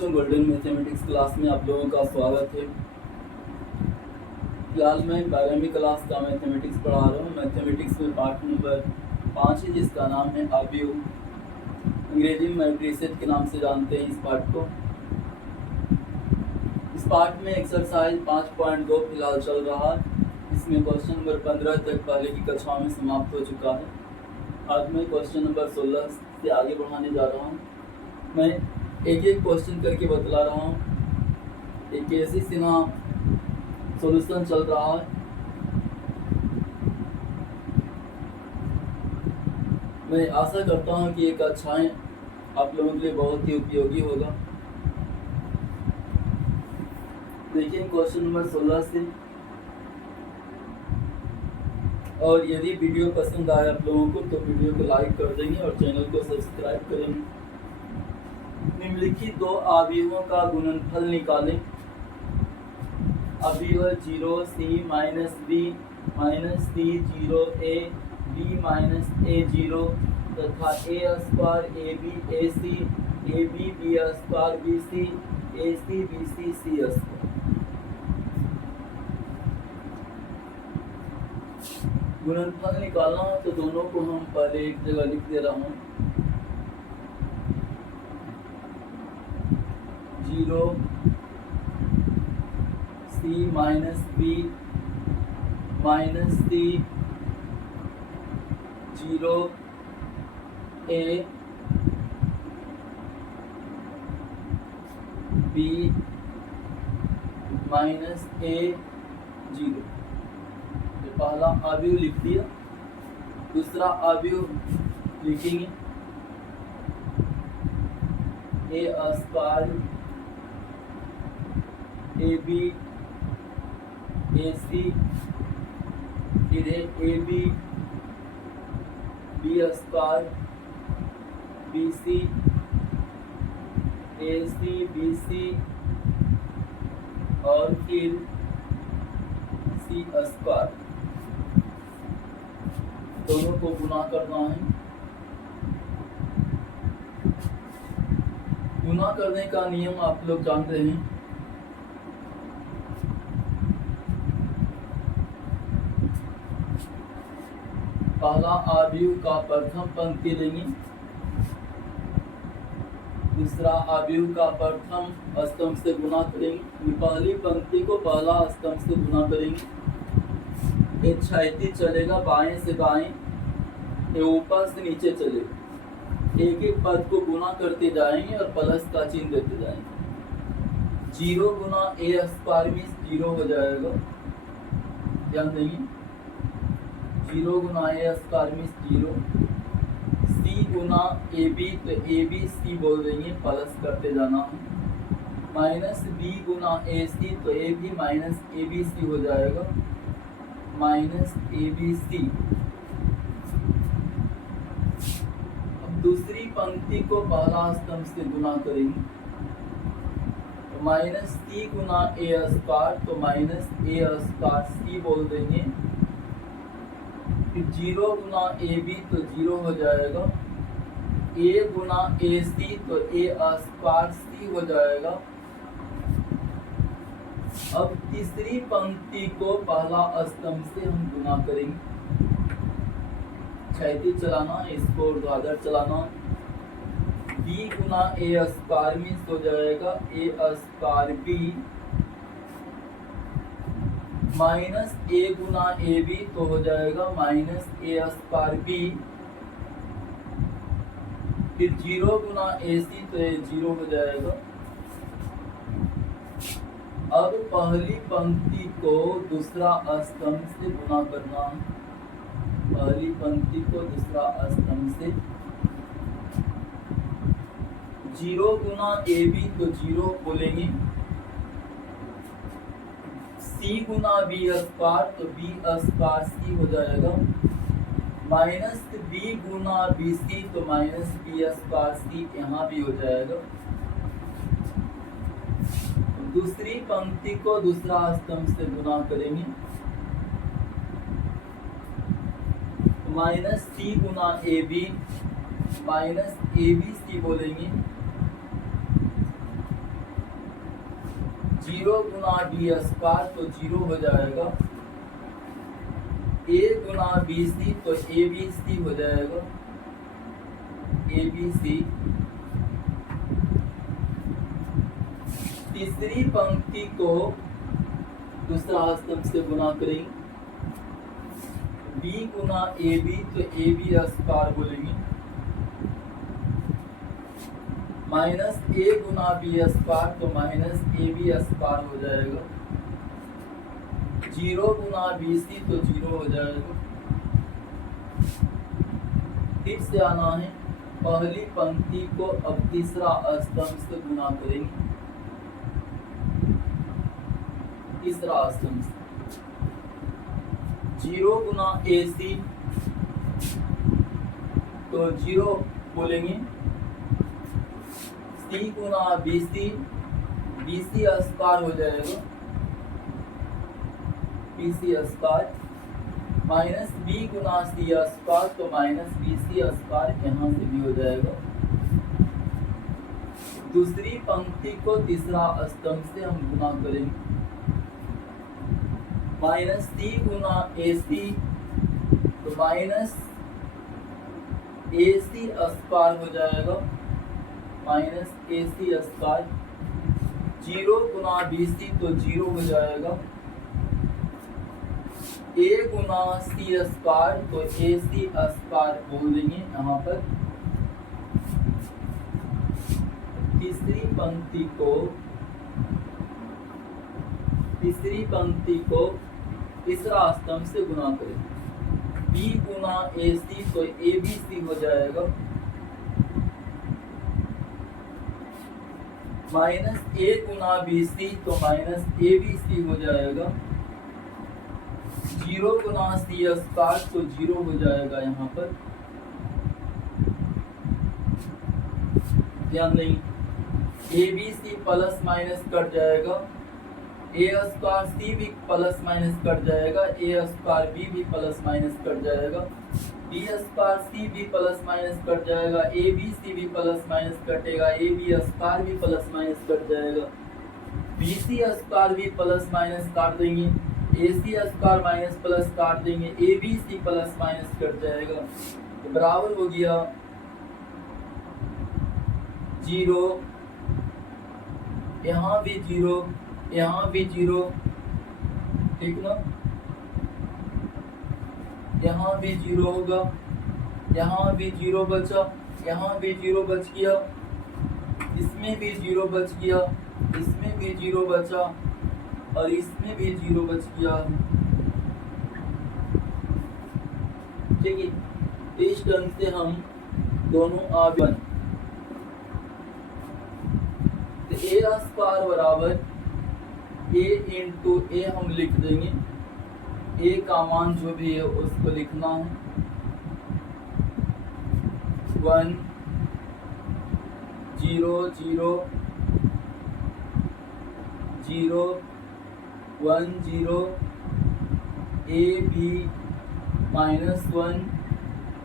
बच्चों, golden mathematics class में आप लोगों का स्वागत है। फिलहाल मैं 12वीं क्लास का मैथमेटिक्स पढ़ा रहा हूँ। मैथमेटिक्स में पार्ट नंबर 5 है जिसका नाम है अवयव। अंग्रेजी में मैट्रिसेस के नाम से जानते हैं इस पार्ट को। इस पार्ट में एक्सरसाइज 5.2 फिलहाल चल रहा है। इसमें क्वेश्चन नंबर 15 तक पहले की कक्षा में समाप्त हो चुका है। आज मैं क्वेश्चन नंबर 16 से आगे बढ़ाने जा रहा हूँ। मैं एक एक क्वेश्चन करके बतला रहा हूँ। एक ऐसी सीना सॉल्यूशन चल रहा है। मैं आशा करता हूँ कि एक कक्षाएं आप लोगों के लिए बहुत ही उपयोगी होगा। देखिए क्वेश्चन नंबर 16 से। और यदि वीडियो पसंद आए आप लोगों को तो वीडियो को लाइक कर देंगे और चैनल को सब्सक्राइब करेंगे। निम्नलिखित दो अवयवों का गुणनफल निकालें। अवयव 0c माइनस बी माइनस सी 0a b माइनस a0 तथा a square ab ac ab b square bc ac bc c square. गुणनफल निकालना हो तो दोनों को हम पहले एक जगह लिख दे रहा हूँ। 0c माइनस बी माइनस सी 0a b माइनस a0। पहला अवयव लिख दिया। दूसरा अवयव लिखेंगे a स्क्वायर ab ac फिर ab b square bc ac bc और फिर c स्क्वायर। दोनों को गुना करना है। गुना करने का नियम आप लोग जानते हैं। पहला अवयव का प्रथम पंक्ति लेंगे। दूसरा अवयव का प्रथम स्तंभ से गुना करेंगे। पहली पंक्ति को पहला स्तंभ से गुना करेंगे। ये क्षैतिज चलेगा बाएं से बाएं, ये ऊपर से नीचे चलेगा। एक एक पद को गुना करते जाएंगे और प्लस का चिन्ह देते जाएंगे। 0 गुना a स्क्वायर में 0 हो जाएगा। ध्यान देंगे 0 गुना a स्क्वायर में 0। c गुना ab तो ab c बोल देंगे, प्लस करते जाना है। माइनस b गुना ac तो a भी माइनस abc हो जाएगा, माइनस abc। अब दूसरी पंक्ति को पहला स्तंभ से गुना करेंगे। तो minus c Guna a square तो माइनस a स्क्वायर c बोल देंगे। फिर 0 गुना ab तो 0 हो जाएगा। a गुना ac तो a स्क्वायर c हो जाएगा। अब तीसरी पंक्ति को पहला स्तंभ से हम गुना करेंगे। क्षैतिज चलाना, इसको ऊर्ध्वाधर चलाना। b गुना a स्क्वायर में हो जाएगा a square b minus a Guna ab तो हो जाएगा माइनस a स्क्वायर b। फिर 0 गुना ac तो ये 0 हो जाएगा। अब पहली पंक्ति को दूसरा स्तंभ से गुना करना। पहली पंक्ति को दूसरा स्तंभ से 0 गुना ab तो 0 बोलेंगे। c गुना b स्क्वायर तो b स्क्वायर c हो जाएगा। माइनस b गुना bc तो माइनस b स्क्वायर c यहाँ भी हो जाएगा। दूसरी पंक्ति को दूसरा स्तंभ से गुना करेंगे। माइनस c गुना ab माइनस abc बोलेंगे। 0 गुना बी स्क्वायर तो 0 हो जाएगा, a गुना बी सी तो ए बी सी हो जाएगा, ए बी सी। तीसरी पंक्ति को दूसरा स्तंभ से गुना करेंगे, b गुना ए बी तो ए बी स्क्वायर बोलेंगे, माइनस ए गुना बी स्क्वायर तो माइनस ए बी स्क्वायर हो जाएगा, 0 गुना बी सी तो 0 हो जाएगा। फिर से आना है, पहली पंक्ति को अब तीसरा स्तंभ से गुना करेंगे, तीसरा स्तंभ से 0 गुना ए सी तो 0 बोलेंगे, सी गुना बी सी स्क्वायर हो जाएगा, B C square, minus B गुना सी स्क्वायर तो माइनस बी सी स्क्वायर, यहाँ से भी हो जाएगा। दूसरी पंक्ति को तीसरा स्तंभ से हम गुना करेंगे, माइनस सी गुना ए सी तो माइनस ए सी स्क्वायर हो जाएगा, माइनस ए सी स्क्वायर, 0 गुना बी सी तो 0 हो जाएगा, ए गुना सी स्क्वायर तो ए सी स्क्वायर बोल देंगे यहाँ पर। तीसरी पंक्ति को तीसरा स्तंभ से गुना करें, b गुना ए सी तो ए बी सी हो जाएगा, माइनस ए गुना बी सी तो माइनस ए बी सी हो जाएगा, 0 गुना सी स्क्वायर तो 0 हो जाएगा यहाँ पर। ध्यान नहीं, A B C plus minus कट जाएगा, ए स्क्वायर सी भी प्लस माइनस कट जाएगा, ए स्क्वायर बी भी प्लस माइनस कट जाएगा, बी स्क्वायर सी भी प्लस माइनस कट जाएगा, ए बी सी भी प्लस माइनस कटेगा, ए बी स्क्वायर भी प्लस माइनस कट जाएगा, बी सी स्क्वायर भी प्लस माइनस काट देंगे, A C square minus plus काट देंगे, A B C plus minus कट जाएगा, तो बराबर हो गया 0, यहाँ भी 0, यहाँ भी 0, ठीक ना, यहाँ भी 0 होगा, यहाँ भी 0 बचा, यहाँ भी 0 बच गया, इसमें भी 0 बच गया, इसमें भी 0 बचा और इसमें भी 0 बच गया। ठीक है, इस ढंग से हम दोनों आवेदन ए स्क्वायर बराबर ए इंटू ए हम लिख देंगे, ए का मान जो भी है उसको लिखना है, 1 0 0 0 1 0 ए बी -1,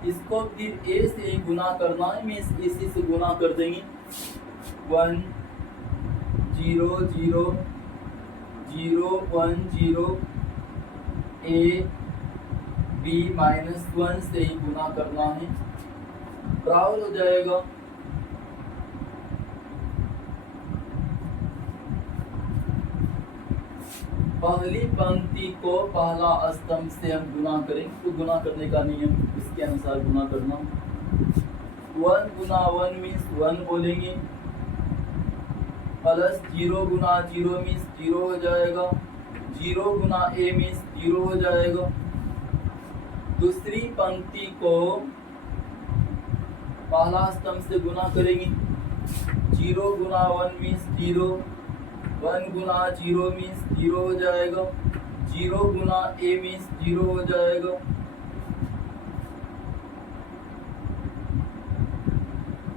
इसको फिर ए से ही गुना करना है, मैं इसी से गुना कर देंगे, 1 0 0 0 1 0 ए बी -1 से ही गुना करना है, बराबर हो जाएगा पहली पंक्ति को पहला स्तंभ से हम गुना करेंगे, तो गुना करने का नियम इसके अनुसार गुना करना, 1 गुना 1 मीन्स 1 बोलेंगे, प्लस 0 गुना 0 मीन्स 0 हो जाएगा, 0 गुना ए मीन्स 0 हो जाएगा। दूसरी पंक्ति को पहला स्तंभ से गुना करेंगे, 0 गुना 1 मीन्स 0, 1 गुना 0 मीन्स 0 हो जाएगा, 0 गुना ए मीन्स 0 हो जाएगा।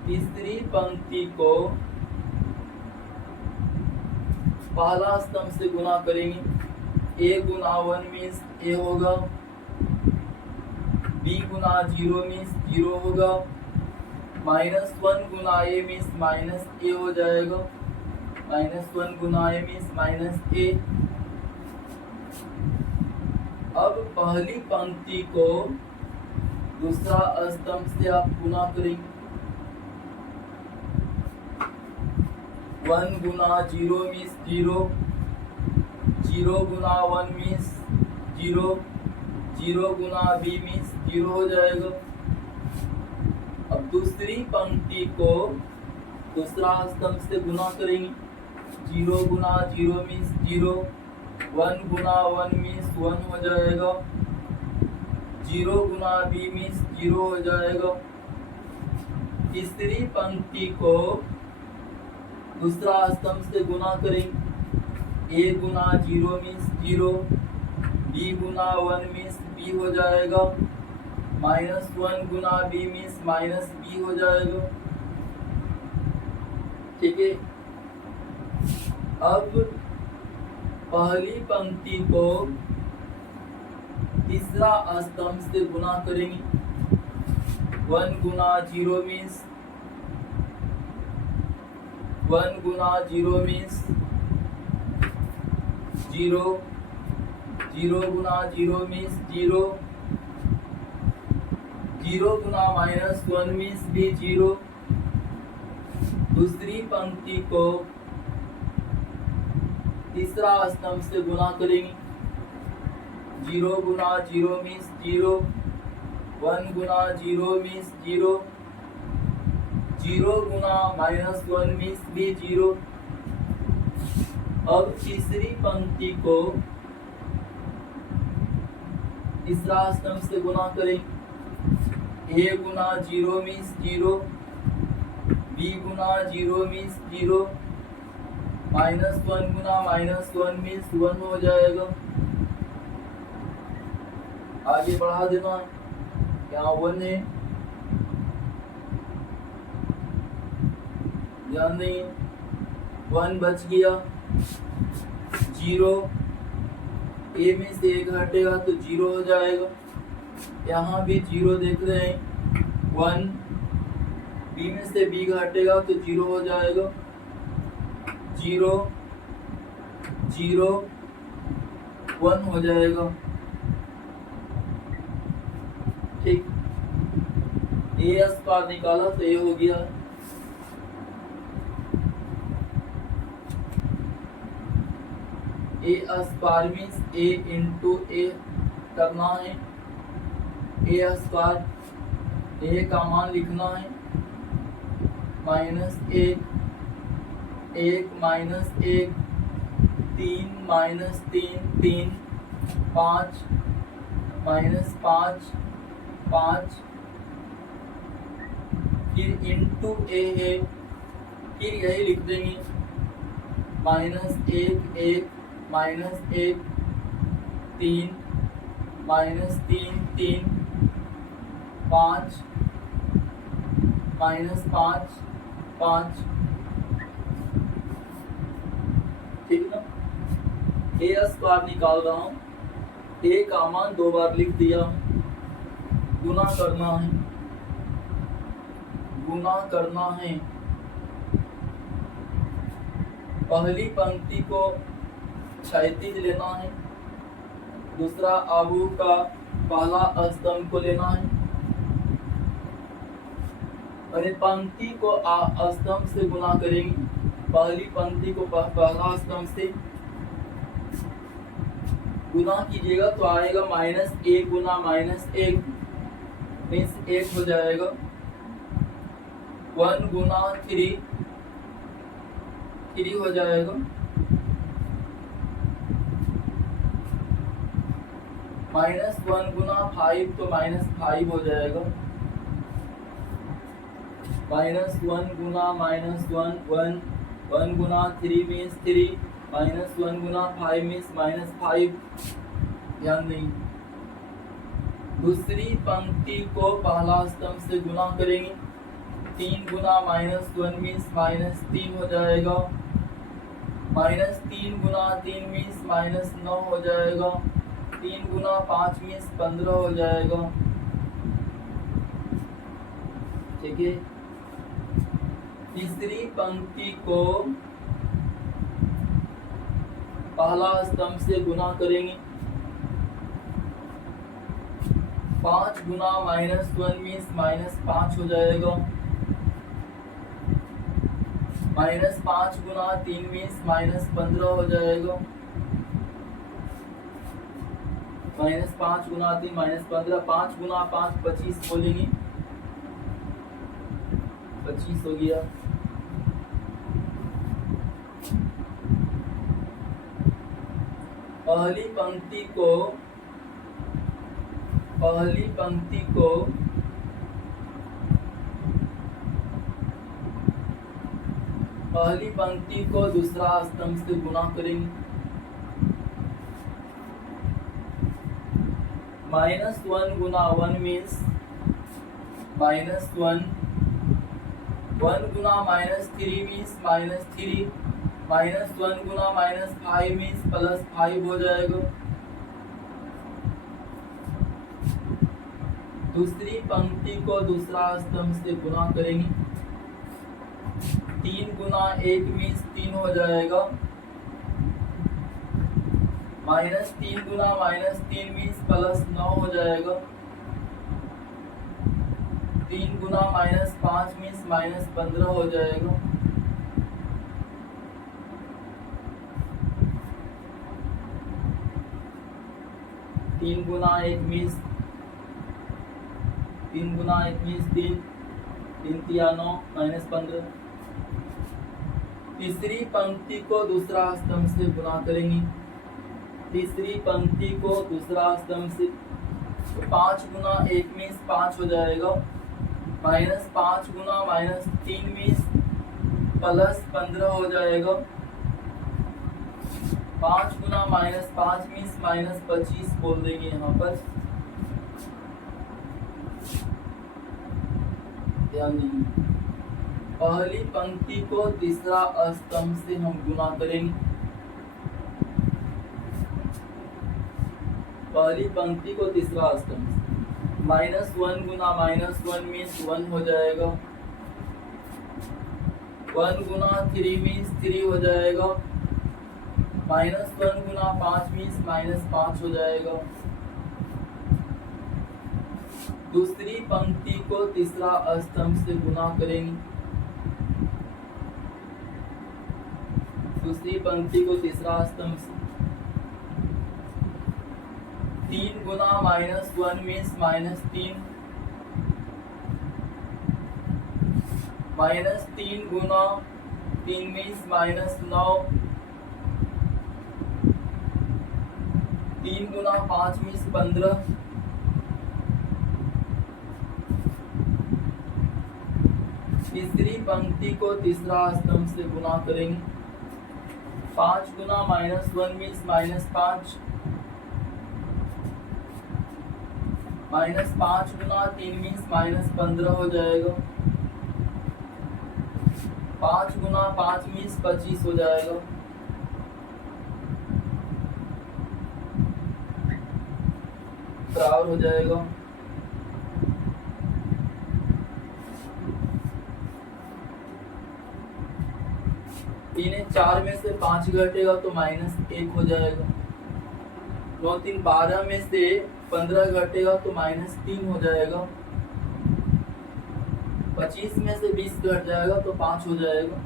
तीसरी पंक्ति को पहला स्तंभ से गुना करेंगे, a गुना 1 मीन्स a होगा, b गुना 0 मीन्स 0 होगा, -1 गुना a मीन्स -a हो जाएगा, -1 गुना ए मीन्स -a। अब पहली पंक्ति को दूसरा स्तंभ से आप गुना करेंगे। 1 गुना 0 मीन्स 0, 0 गुना 1 मीन्स 0, 0 गुना b मीन्स 0 हो जाएगा। अब दूसरी पंक्ति को दूसरा स्तंभ से गुना करेंगे। 0 गुना 0 मीन्स 0, 1 गुना 1 मीन्स 1 हो जाएगा, 0 गुना b मीन्स 0 हो जाएगा। तीसरी पंक्ति को दूसरा स्तंभ से गुना करेंगे। a Guna 0 means 0, b Guna 1 means b हो जाएगा, -1 गुना b मीन्स -b हो जाएगा। ठीक है। अब पहली पंक्ति को तीसरा स्तंभ से गुना करेंगे। 1 गुना 0 मीन्स 1 गुना 0 मीन्स 0, 0 गुना 0 मीन्स 0, 0 गुना -1 मीन्स भी 0। दूसरी पंक्ति को तीसरा स्तंभ से गुना करेंगे। 0 गुना 0 मीन्स 0, 1 गुना 0 मीन्स 0, 0 गुना -1 मीन्स भी 0। अब तीसरी पंक्ति को तीसरा स्तंभ से गुना करेंगे। a Guna 0 means 0, b Guna 0 means 0, -1 Guna -1 means 1 हो जाएगा। आगे बढ़ा देना, यहाँ 1 है, ध्यान देंगे। 1 बच गया, 0 a में से 1 हटेगा तो 0 हो जाएगा। यहाँ भी 0 देख रहे हैं। 1 b में से b हटेगा तो 0 हो जाएगा। 0 0 1 हो जाएगा। ठीक, ए स्क्वायर निकाला तो ये हो गया। A square means a into a करना है। ए स्क्वायर a का मान लिखना है -1, 1 -1, 3 -3 3, 5 -5 5, फिर इंटू a है, फिर यही लिख देंगे -1 1 -1 3 -3 3, 5 -5 5। ठीक ना। ए स्क्वायर निकाल रहा हूँ। ए का मान 2 बार लिख दिया। गुना करना है, गुना करना है। पहली पंक्ति को क्षैतिज लेना है, दूसरा आबू का पहला स्तंभ को लेना है। और पंक्ति को स्तंभ से गुना करेंगे। पहली पंक्ति को पहला स्तंभ से गुना कीजिएगा तो आएगा -1 गुना -1 मीन्स 1 हो जाएगा। 1 गुना 3 3 हो जाएगा। -1 गुना 5 तो -5 हो जाएगा। -1 गुना -1 1 गुना 3 मीन्स 3, -1 गुना 5 मीन्स -5। ध्यान दें। दूसरी पंक्ति को पहला स्तंभ से गुना करेंगे। 3 गुना -1 मीन्स -3 हो जाएगा। -3 गुना 3 मीन्स -9 हो जाएगा। 3 गुना 5 मीन्स 15 हो जाएगा। ठीक है। तीसरी पंक्ति को पहला स्तंभ से गुना करेंगे। 5 गुना -1 मीन्स -5 हो जाएगा। -5 गुना 3 मीन्स -15 हो जाएगा। -5 गुना 3 -15, 5 गुना 5 25 बोलेंगे, 25 हो गया। पहली पंक्ति को दूसरा स्तंभ से गुना करेंगे। -1 गुना 1 मीन्स -1, 1 गुना -3 मीन्स -3, -1 गुना -5 मीन्स +5 हो जाएगा। दूसरी पंक्ति को दूसरा स्तंभ से गुना करेंगे। 3 गुना 1 मीन्स 3 हो जाएगा। -3 गुना -3 मीन्स +9 हो जाएगा। 3 गुना -5 मीन्स -15 हो जाएगा। तीन गुना एक मीन्स 3, 3 तिया 9 -15। तीसरी पंक्ति को दूसरा स्तंभ से गुना करेंगे। तीसरी पंक्ति को दूसरा स्तंभ से 5 गुना 1 मीन्स 5 हो जाएगा। -5 गुना -3 मीन्स +15 हो जाएगा। 5 गुना -5 मीन्स -25 बोल देंगे यहाँ पर। यानी पहली पंक्ति को तीसरा स्तंभ से हम गुना करेंगे। पहली पंक्ति को तीसरा स्तंभ, -1 गुना -1 मीन्स 1 हो जाएगा। 1 गुना 3 मीन्स 3 हो जाएगा। -1 गुना 5 मीन्स -5 हो जाएगा। दूसरी पंक्ति को तीसरा स्तंभ से गुना करेंगे। दूसरी पंक्ति को तीसरा स्तंभ से 3 गुना -1 मीन्स -3, -3 गुना 3 मीन्स -9, 3 गुना 5 मीन्स 15। तीसरी पंक्ति को तीसरा स्तंभ से गुना करेंगे। 5 गुना -1 मीन्स -5, -5 गुना 3 मीन्स -15 हो जाएगा। 5 गुना 5 मीन्स 25 हो जाएगा। बराबर हो जाएगा। इन्हें 4 में से 5 घटेगा तो -1 हो जाएगा। 9 3 12 में से 15 घटेगा तो -3 हो जाएगा। 25 में से 20 घट जाएगा तो 5 हो जाएगा।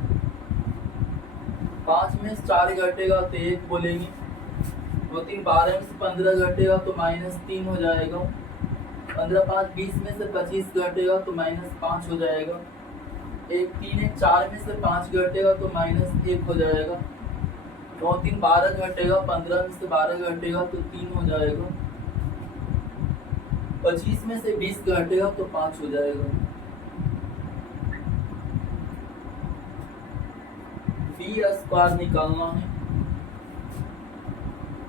5 में से 4 घटेगा तो 1 बोलेंगे। 2 3 12 में से 15 घटेगा तो -3 हो जाएगा। 15 5 20 में से 25 घटेगा तो -5 हो जाएगा। 1 3 1 4 में से 5 घटेगा तो -1 हो जाएगा। 9 3 12 घटेगा, 15 में से 12 घटेगा तो 3 हो जाएगा। 25 में से 20 घटेगा तो 5 हो जाएगा। बी स्क्वायर निकालना है।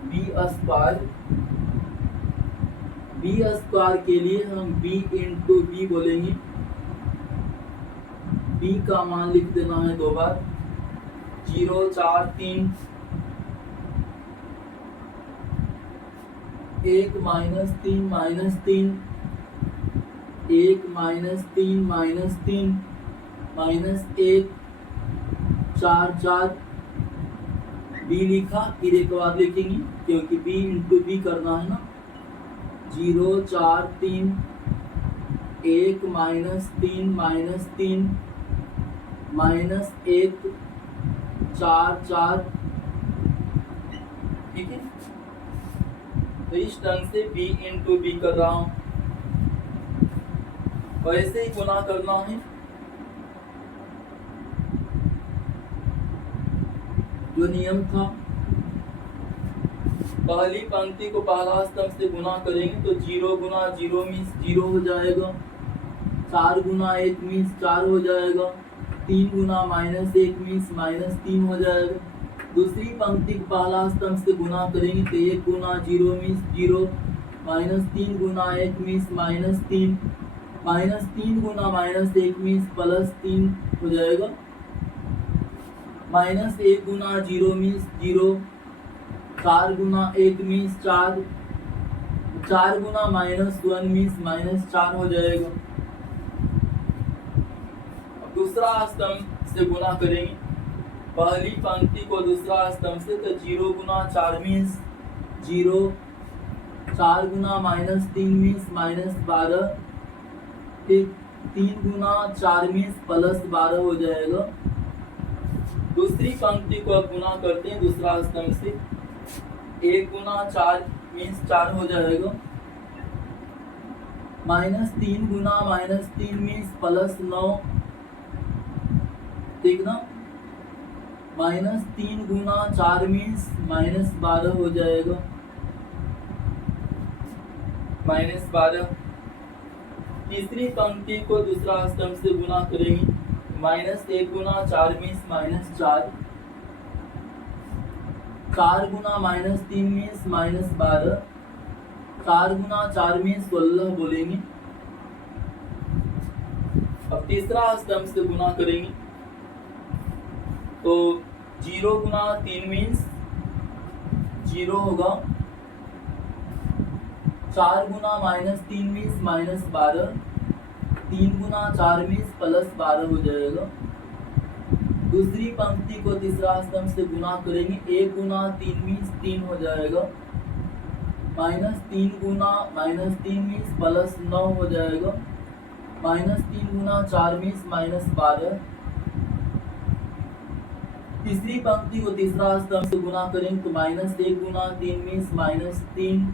बी स्क्वायर के लिए हम b इंटू बी बोलेंगे। b का मान लिख देना है 2 बार। 0 4 3 1 -3 -3 1 -3 -3 -1 4 4 बी लिखा, फिर एक बार लिखेंगे क्योंकि बी इंटू बी करना है ना। 0 4 3 1 -3 -3 -1 4 4, ठीक है। तो इस ढंग से बी इंटू बी कर रहा हूं, वैसे ही गुना करना है। जो नियम था, पहली पंक्ति को पहला स्तंभ से गुना करेंगे तो 0 गुना 0 मीन्स 0 हो जाएगा, 4 गुना 1 मीन्स 4 हो जाएगा, 3 गुना -1 मीन्स -3 हो जाएगा। दूसरी पंक्ति को पहला स्तंभ से गुना करेंगे तो 1 गुना 0 मीन्स 0, -3 गुना 1 मीन्स -3, -3 गुना -1 मीन्स +3 हो जाएगा, -1 गुना 0 मीन्स 0, 4 गुना 1 मीन्स 4, 4 गुना -1 मीन्स -4 हो जाएगा। अब दूसरा स्तंभ से गुना करेंगे पहली पंक्ति को दूसरा स्तंभ से, तो 0 गुना 4 मीन्स 0, 4 गुना -3 मीन्स -12, फिर 3 गुना 4 मीन्स +12 हो जाएगा। दूसरी पंक्ति को अब गुना करते हैं दूसरा स्तंभ से, 1 गुना 4 मीन्स 4 हो जाएगा, -3 गुना -3 मीन्स +9, ठीक ना। -3 गुना 4 मीन्स -12 हो जाएगा, -12। तीसरी पंक्ति को दूसरा स्तंभ से गुना करेंगे, -1 गुना 4 मीन्स -4, 4 गुना -3 मीन्स -12, 4 गुना 4 मीन्स 16 बोलेंगे। अब तीसरा स्तंभ से गुना करेंगे तो 0 गुना 3 मीन्स 0 होगा, 4 गुना -3 मीन्स -12, 3 गुना 4 मीन्स +12 हो जाएगा। दूसरी पंक्ति को तीसरा स्तंभ से गुना करेंगे, 1 गुना 3 मीन्स 3 हो जाएगा, -3 गुना -3 मीन्स +9 हो जाएगा, -3 गुना 4 मीन्स -12। तीसरी पंक्ति को तीसरा स्तंभ से गुना करेंगे तो -1 गुना 3 मीन्स -3,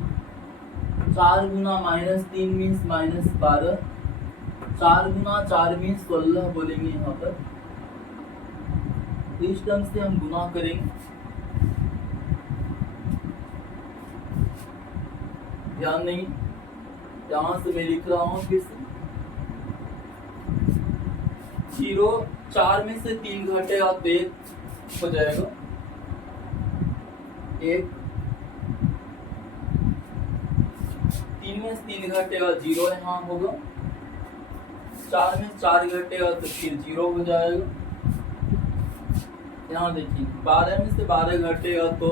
4 गुना -3 मीन्स -12, 4 गुना 4 मीन्स 16 बोलेंगे यहाँ पर। इस ढंग से हम गुना करेंगे। ध्यान नहीं, यहां से मैं लिख रहा हूं फिर से, 0 4 में से 3 घटेगा तो 1 हो जाएगा, 1, 3 में से 3 घटेगा 0 यहाँ होगा, 4 में 4 घटेगा तो फिर 0 हो जाएगा। यहाँ देखिए 12 में से 12 घटेगा तो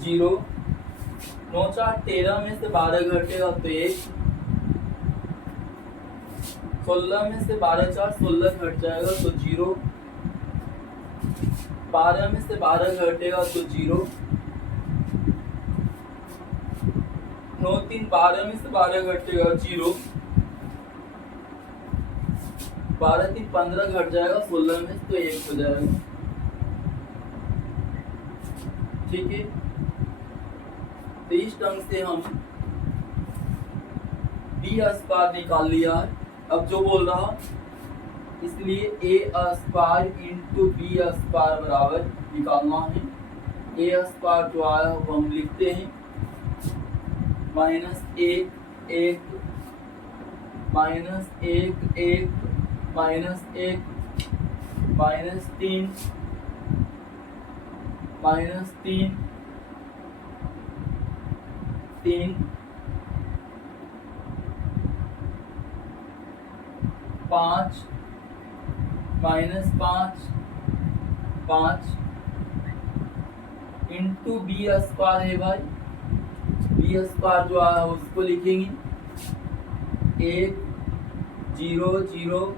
0, 9 4 13 में से 12 घटेगा तो 1, 16 में से 12 4 16 घट जाएगा तो 0, 12 में से 12 घटेगा तो 0, 9 3 12 में से 12 घटेगा 0, 12 3 15 घट जाएगा 16 में तो 1 हो जाएगा, ठीक है। तो इस ढंग से हम बी स्क्वायर निकाल लिया है। अब जो बोल रहा, इसलिए ए स्क्वायर इंटू बी स्क्वायर बराबर निकालना है। ए स्क्वायर जो आया वो हम लिखते हैं -1 1 -1 1 -1 -3 -3 5 -5 इंटू बी स्क्वायर है भाई, बी स्क्वायर जो आया उसको लिखेंगे 1 0 0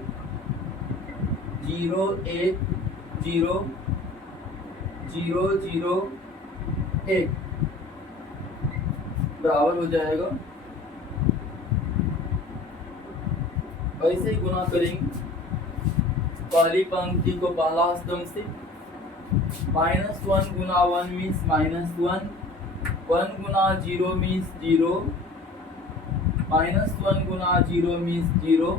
0 1 0 0 0 1 बराबर हो जाएगा। ऐसे ही गुना करेंगे पहली पंक्ति को पहला स्तंभ से। -1 गुना 1 मीन्स -1, 1 गुना 0 मीन्स 0, -1 गुना 0 मीन्स 0।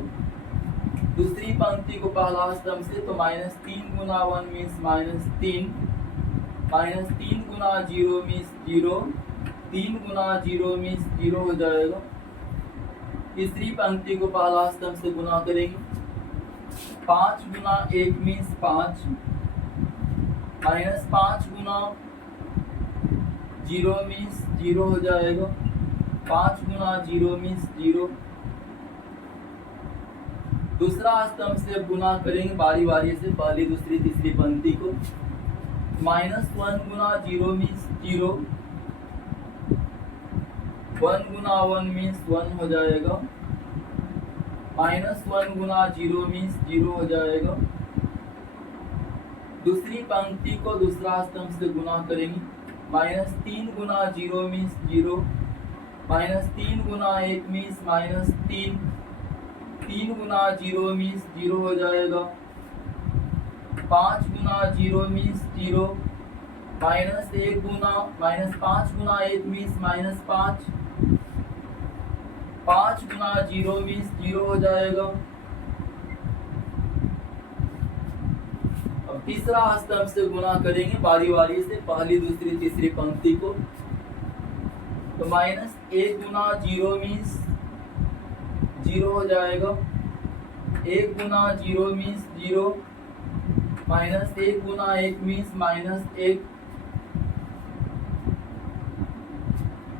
दूसरी पंक्ति को पहला स्तंभ से तो -3 गुना 1 मीन्स -3, -3 गुना 0 मीन्स 0, 3 गुना 0 मीन्स 0 हो जाएगा। तीसरी पंक्ति को पहला स्तंभ से गुना करेंगे 5 गुना 1 मीन्स 5, -5 गुना 0 मीन्स 0 हो जाएगा। 5 गुना 0 मीन्स 0। दूसरा स्तंभ से गुना करेंगे बारी बारी से पहली दूसरी तीसरी पंक्ति को। -1 गुना 0 मीन्स 0, 1 गुना 1 मीन्स 1 हो जाएगा। -1 गुना 0 मीन्स 0 हो जाएगा। दूसरी पंक्ति को दूसरा स्तंभ से गुना करेंगे। -3 गुना 0 मीन्स 0, -3 गुना 1 मीन्स -3, 3 गुना 0 मीन्स 0 हो जाएगा। 5 गुना 0 मीन्स 0, -1 गुना -5 गुना 1 मीन्स -5, 5 गुना 0 मीन्स 0 हो जाएगा। अब तीसरा स्तंभ से गुना करेंगे बारी बारी से पहली दूसरी तीसरी पंक्ति को। तो -1 गुना 0 मीन्स 0 हो जाएगा। 1 गुना 0 मीन्स 0, -1 गुना 1 मीन्स -1।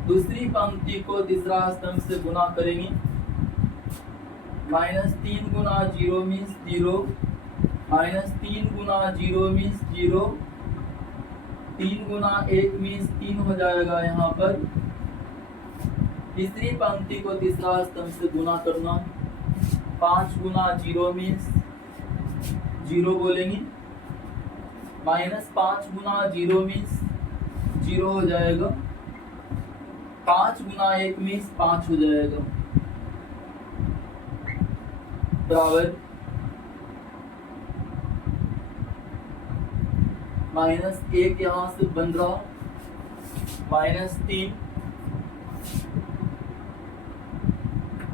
दूसरी पंक्ति को तीसरा स्तंभ से गुना करेंगे। -3 गुना 0 मीन्स 0, -3 गुना 0 मीन्स 0, 3 गुना 1 मीन्स 3 हो जाएगा यहाँ पर। तीसरी पंक्ति को तीसरा स्तंभ से गुना करना। 5 गुना 0 मीन्स 0 बोलेंगे। -5 गुना 0 मीन्स 0 हो जाएगा। 5 गुना 1 मीन्स 5 हो जाएगा। बराबर -1 यहाँ से बन रहा, -3,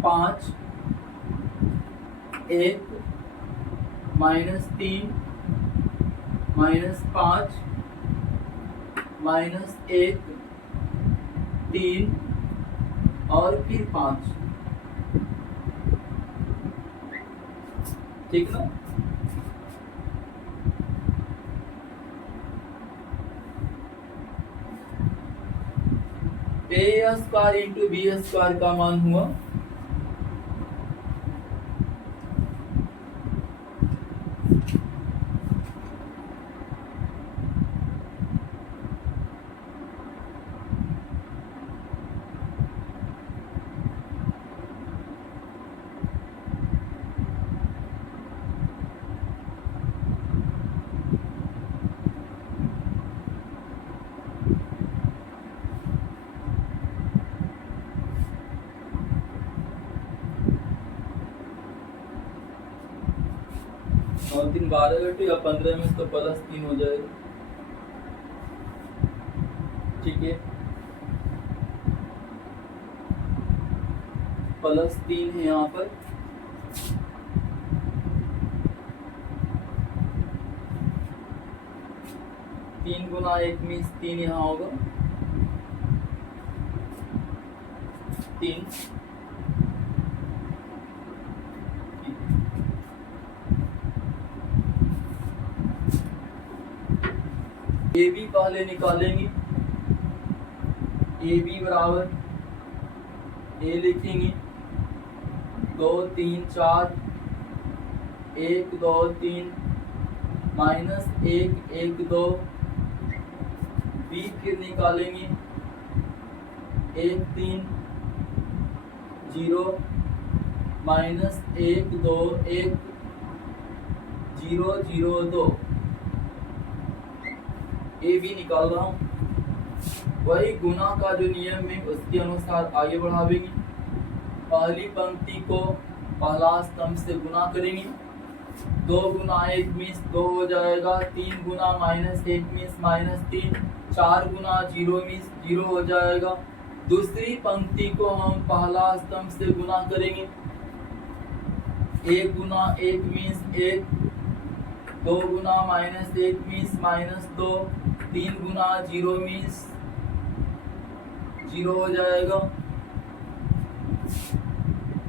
5, 1, -3, -5, -1, 3 और फिर 5। ठीक ना। a² इंटू b² का मान हुआ और 3 12 घंटे या 15 में तो +3 हो जाएगा। ठीक है, +3 है यहाँ पर। तीन गुना 1 मीन्स 3 यहाँ होगा। 3 ए बी पहले निकालेंगे। ए बी बराबर ए लिखेंगे 2 3 4, 1 2 3, -1 1 2। बी फिर निकालेंगे 1 3 0, -1 2 1, 0 0 2। ए बी निकाल रहा हूँ। वही गुना का जो नियम है उसके अनुसार आगे बढ़ावेंगे। पहली पंक्ति को पहला स्तंभ से गुना करेंगे। 2 गुना 1 मीन्स 2 हो जाएगा। 3 गुना -1 मीन्स -3। 4 गुना 0 मीन्स 0 हो जाएगा। दूसरी पंक्ति को हम पहला स्तंभ से गुना करेंगे। 1 गुना 1 मीन्स 1। 2 गुना -1 मीन्स -2। 3 गुना 0 मीन्स 0 हो जाएगा।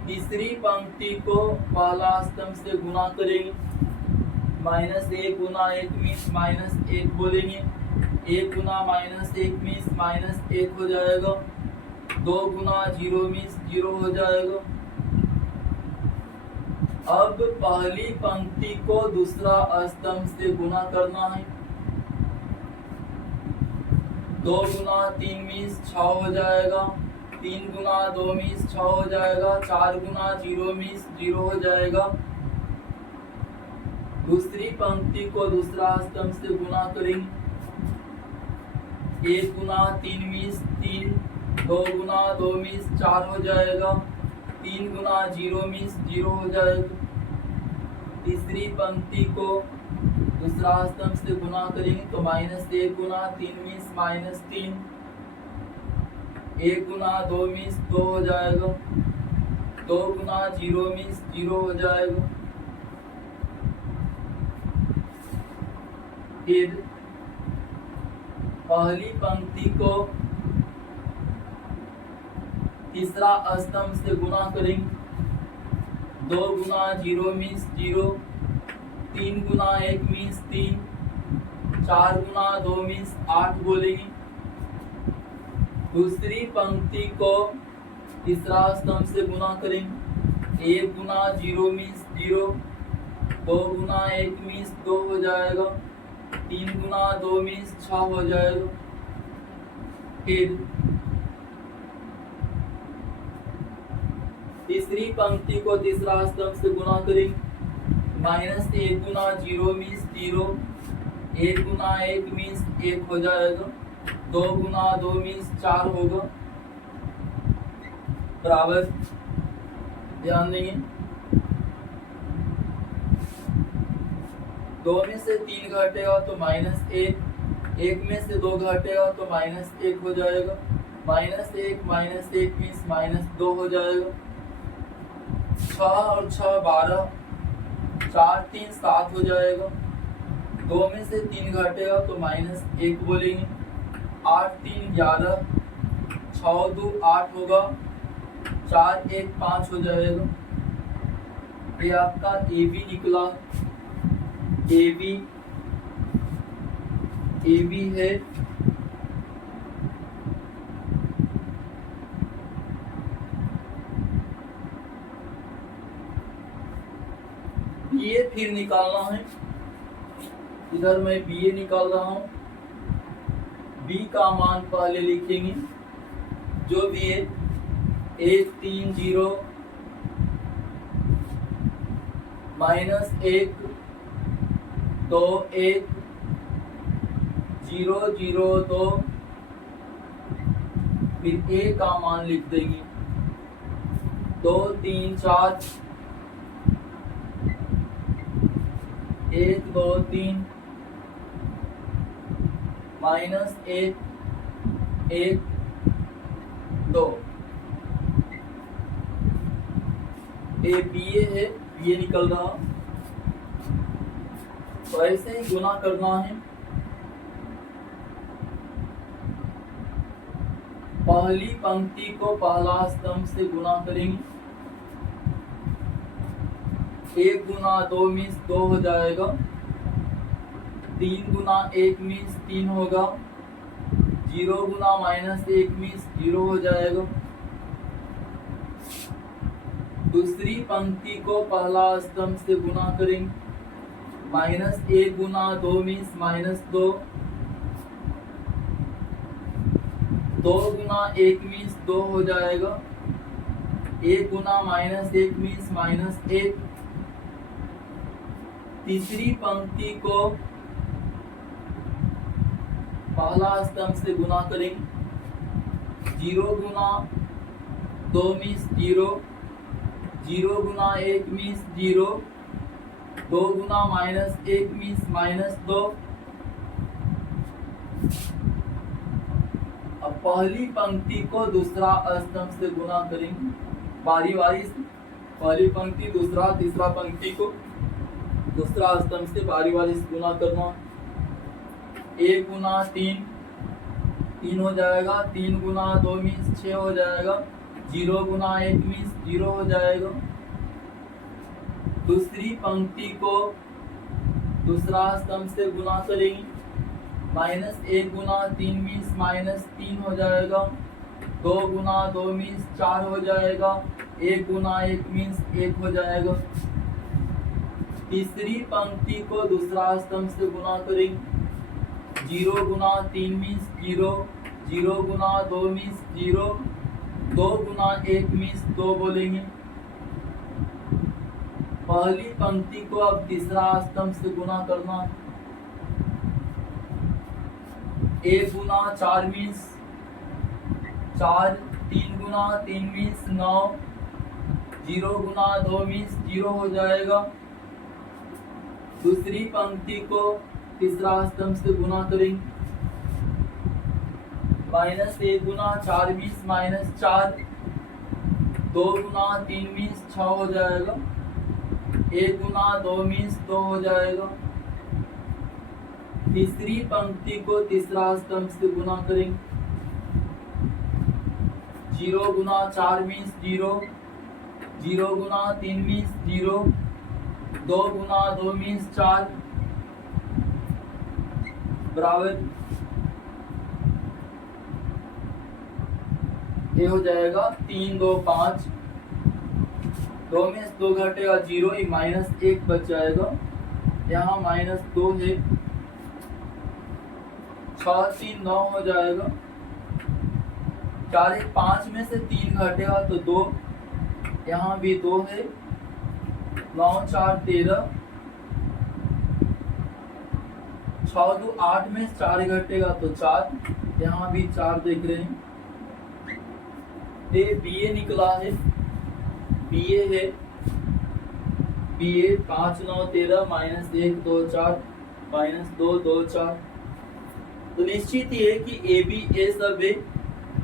तीसरी पंक्ति को पहला स्तंभ से गुना करेंगे। -1 गुना 1 मीन्स -1 बोलेंगे। 1 गुना -1 मीन्स -1 हो जाएगा। 2 गुना 0 मीन्स 0 हो जाएगा। अब पहली पंक्ति को दूसरा स्तंभ से गुना करना है। 2 गुना 3 मीन्स 6 हो जाएगा। 3 गुना 2 मीन्स 6 हो जाएगा। 4 गुना 0 मीन्स 0 हो जाएगा। दूसरी पंक्ति को दूसरा स्तंभ से गुना करेंगे। 1 गुना 3 मीन्स 3। 2 गुना 2 मीन्स 4 हो जाएगा। 3 गुना 0 मीन्स 0 हो जाएगा। तीसरी पंक्ति को दूसरा स्तंभ से गुना करेंगे तो -1 गुना 3 मीन्स -3। 1 गुना 2 मीन्स 2 हो जाएगा। 2 गुना 0 मीन्स 0 हो जाएगा। फिर पहली पंक्ति को तीसरा स्तंभ से गुना करेंगे। 2 गुना 0 मीन्स 0। 3 गुना 1 मीन्स 3। 4 गुना 2 मीन्स 8 बोलेंगे। दूसरी पंक्ति को तीसरा स्तंभ से गुना करेंगे। 1 गुना 0 मीन्स 0। 2 गुना 1 मीन्स 2 हो जाएगा। 3 गुना 2 मीन्स 6 हो जाएगा। फिर तीसरी पंक्ति को तीसरा स्तंभ से गुना करेंगे। -1 गुना 0 मीन्स 0। 1 गुना 1 मीन्स 1 हो जाएगा। 2 गुना 2 मीन्स 4 होगा। बराबर ध्यान देंगे। 2 में से 3 घटेगा तो -1। 1 में से 2 घटेगा तो -1 हो जाएगा। -1 -1 मीन्स -2 हो जाएगा। 6 और 6 12। 4 3 7 हो जाएगा। 2 में से 3 घटेगा तो -1 बोलेंगे। 8 3 11। 6 2 8 होगा। 4 1 5 हो जाएगा। ये आपका ए बी निकला। ए बी है। बीए फिर निकालना है। इधर मैं बीए निकाल रहा हूं। बी का मान पहले लिखेंगे जो भी है। 1 3 0 -1 2 1 0 0 2। फिर ए का मान लिख देंगे 2 3 4 1 2 3 -1 1 2। ए बीए है। बीए निकल रहा। तो ऐसे ही गुना करना है। पहली पंक्ति को पहला स्तंभ से गुना करेंगे। 1 गुना 2 मीन्स 2 हो जाएगा। 3 गुना 1 मीन्स 3 होगा। 0 गुना -1 मीन्स 0 हो जाएगा। दूसरी पंक्ति को पहला स्तंभ से गुना करेंगे। -1 गुना 2 मीन्स -2। 2 गुना 1 मीन्स 2 हो जाएगा। 1 गुना -1 मीन्स -1। तीसरी पंक्ति को पहला स्तंभ से गुना करेंगे। 0 गुना 2 मीन्स 0, 0 गुना 1 मीन्स 0, 2 गुना -1 मीन्स -2। अब पहली पंक्ति को दूसरा स्तंभ से गुना करेंगे बारी बारी से। पहली पंक्ति दूसरा तीसरा पंक्ति को दूसरा स्तंभ से बारी बारी से गुना करना। 1 गुना 3 3 हो जाएगा, 3 गुना 2 मीन्स 6 हो जाएगा, 0 गुना 1 मीन्स 0 हो जाएगा। दूसरी पंक्ति को दूसरा स्तंभ से गुना करेंगे। -1 गुना 3 मीन्स -3 हो जाएगा, 2 गुना 2 मीन्स 4 हो जाएगा, 1 गुना 1 मीन्स 1 हो जाएगा। तीसरी पंक्ति को दूसरा स्तंभ से गुना करेंगे। 0 गुना 3 मीन्स 0, 0 गुना 2 मीन्स 0, 2 गुना 1 मीन्स 2 बोलेंगे। पहली पंक्ति को अब तीसरा स्तंभ से गुना करना। 1 गुना 4 मीन्स 4, 3 गुना 3 मीन्स 9, 0 गुना 2 मीन्स 0 हो जाएगा। दूसरी पंक्ति को तीसरा स्तंभ से गुना करेंगे। -1 गुना 4 मीन्स -4, 2 गुना 3 मीन्स 6 हो जाएगा, 1 गुना 2 मीन्स 2 हो जाएगा। तीसरी पंक्ति को तीसरा स्तंभ से गुना करेंगे। 0 गुना 4 मीन्स 0, 0 गुना 3 मीन्स 0, 2 गुना 2 मीन्स 4 बराबर ये हो जाएगा 3 2 5, 2 में से 2 घटेगा 0, -1 बच जाएगा। यहाँ -2 है, 6 3 9 हो जाएगा। 4 1 5 में से 3 घटेगा तो 2, यहाँ भी 2 है। 9 4 13, 6 2 8 में 4 घटेगा तो 4, यहाँ भी 4 देख रहे हैं। ये BA निकला है, BA है, BA 5 9 13 -1 2 4 -2 2 4। तो निश्चित ही है कि AB A सब है,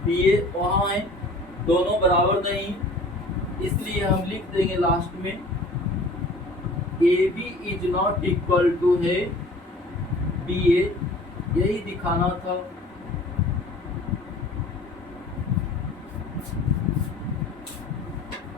BA वहाँ है, दोनों बराबर नहीं, इसलिए हम लिख देंगे लास्ट में AB is not equal to है BA। यही दिखाना था।